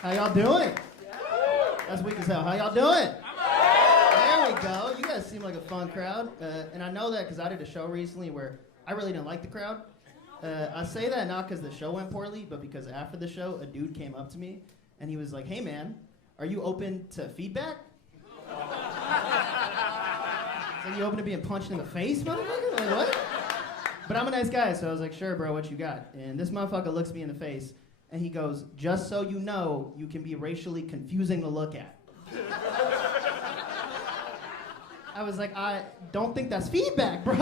How y'all doing? That's weak as hell. How y'all doing? There we go. You guys seem like a fun crowd. And I know that because I did a show recently where I really didn't like the crowd. I say that not because the show went poorly, but because after the show, a dude came up to me and he was like, "Hey man, are you open to feedback?" So you open to being punched in the face, motherfucker? Like, what? But I'm a nice guy, so I was like, "Sure, bro, what you got?" And this motherfucker looks me in the face and he goes, "Just so you know, you can be racially confusing to look at." I was like, "I don't think that's feedback, bro."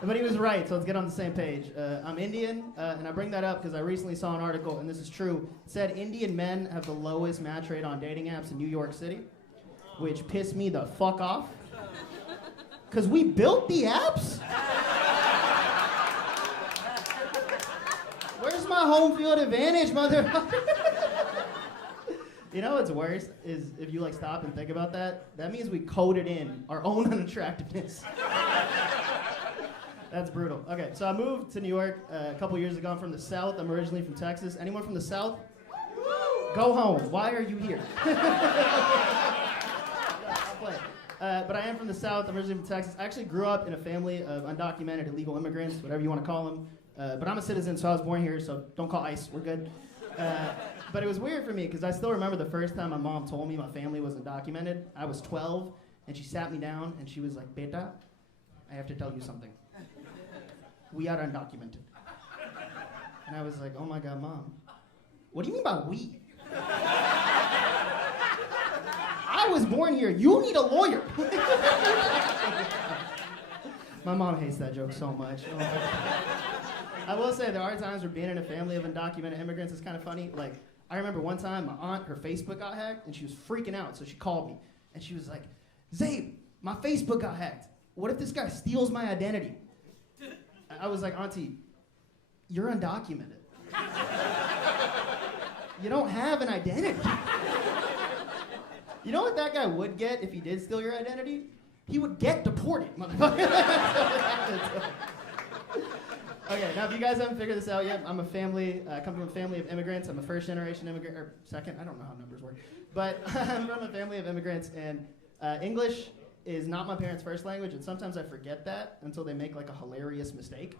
But he was right, so let's get on the same page. I'm Indian, and I bring that up because I recently saw an article, and this is true. It said Indian men have the lowest match rate on dating apps in New York City, which pissed me the fuck off. Because we built the apps? Where's my home field advantage, motherfucker? You know what's worse is if you stop and think about that, that means we coded in our own unattractiveness. That's brutal. Okay, so I moved to New York a couple years ago. I'm from the South. I'm originally from Texas. Anyone from the South? Go home. Why are you here? I'll play. But I am from the South. I'm originally from Texas. I actually grew up in a family of undocumented illegal immigrants, whatever you want to call them. But I'm a citizen, so I was born here, so don't call ICE. We're good. But it was weird for me because I still remember the first time my mom told me my family was undocumented. I was 12, and she sat me down, and she was like, "Beta, I have to tell you something. We are undocumented." And I was like, "Oh my God, Mom, what do you mean by we? I was born here. You need a lawyer." My mom hates that joke so much. Oh I will say there are times where being in a family of undocumented immigrants is kind of funny. I remember one time my aunt, her Facebook got hacked, and she was freaking out, so she called me. And she was like, "Zaib, my Facebook got hacked. What if this guy steals my identity?" I was like, "Auntie, you're undocumented. You don't have an identity." You know what that guy would get if he did steal your identity? He would get deported, motherfucker. Okay, now if you guys haven't figured this out yet, I come from a family of immigrants. I'm a first generation immigrant, or second, I don't know how numbers work. But I'm from a family of immigrants, and English is not my parents' first language, and sometimes I forget that until they make a hilarious mistake.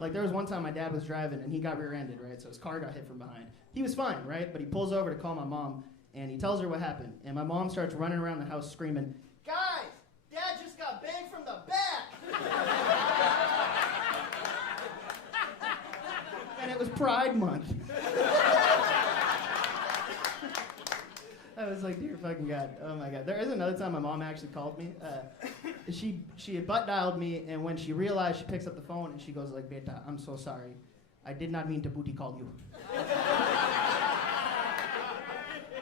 There was one time my dad was driving and he got rear-ended, right? So his car got hit from behind. He was fine, right? But he pulls over to call my mom and he tells her what happened. And my mom starts running around the house screaming, "Guys, Dad just got banged from the back!" And it was Pride Month. I was like, "Dear fucking God, oh my God." There is another time my mom actually called me. She had butt dialed me, and when she realized, she picks up the phone and she goes like, "Beta, I'm so sorry. I did not mean to booty call you."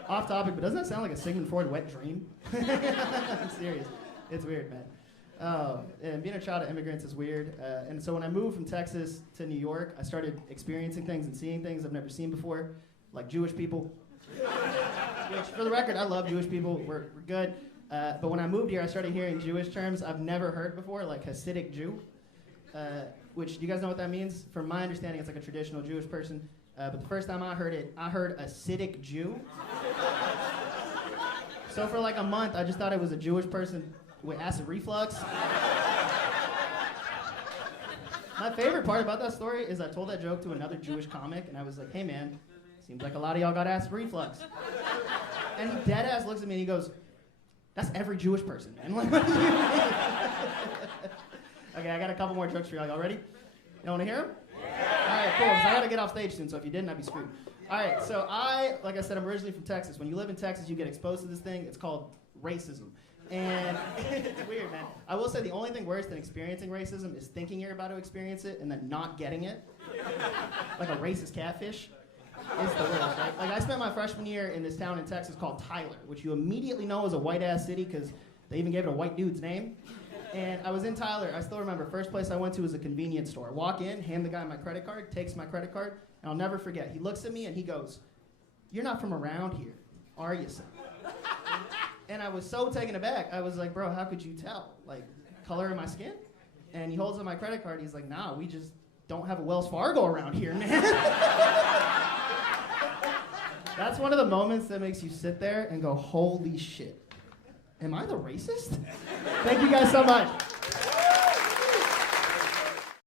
Off topic, but doesn't that sound like a Sigmund Freud wet dream? I'm serious. It's weird, man. Oh, and being a child of immigrants is weird. And so when I moved from Texas to New York, I started experiencing things and seeing things I've never seen before, like Jewish people. Which, for the record, I love Jewish people. We're good. But when I moved here, I started hearing Jewish terms I've never heard before, like Hasidic Jew. Which, do you guys know what that means? From my understanding, it's like a traditional Jewish person. But the first time I heard it, I heard Acidic Jew. So for a month, I just thought it was a Jewish person with acid reflux. My favorite part about that story is I told that joke to another Jewish comic, and I was like, "Hey man, seems like a lot of y'all got acid reflux." And he dead ass looks at me and he goes, "That's every Jewish person, man." Okay, I got a couple more jokes for y'all. Y'all ready? You want to hear them? Yeah. All right, cool, because I got to get off stage soon, so if you didn't, I'd be screwed. All right, so like I said, I'm originally from Texas. When you live in Texas, you get exposed to this thing. It's called racism. And it's weird, man. I will say the only thing worse than experiencing racism is thinking you're about to experience it and then not getting it. Like a racist catfish is the worst, right? I spent my freshman year in this town in Texas called Tyler, which you immediately know is a white-ass city because they even gave it a white dude's name. And I was in Tyler. I still remember, first place I went to was a convenience store. Walk in, hand the guy my credit card, takes my credit card, and I'll never forget. He looks at me and he goes, "You're not from around here, are you, son?" And I was so taken aback. I was like, "Bro, how could you tell? Color of my skin?" And he holds up my credit card. He's like, "Nah, we just don't have a Wells Fargo around here, man. That's one of the moments that makes you sit there and go, holy shit. Am I the racist? Thank you guys so much.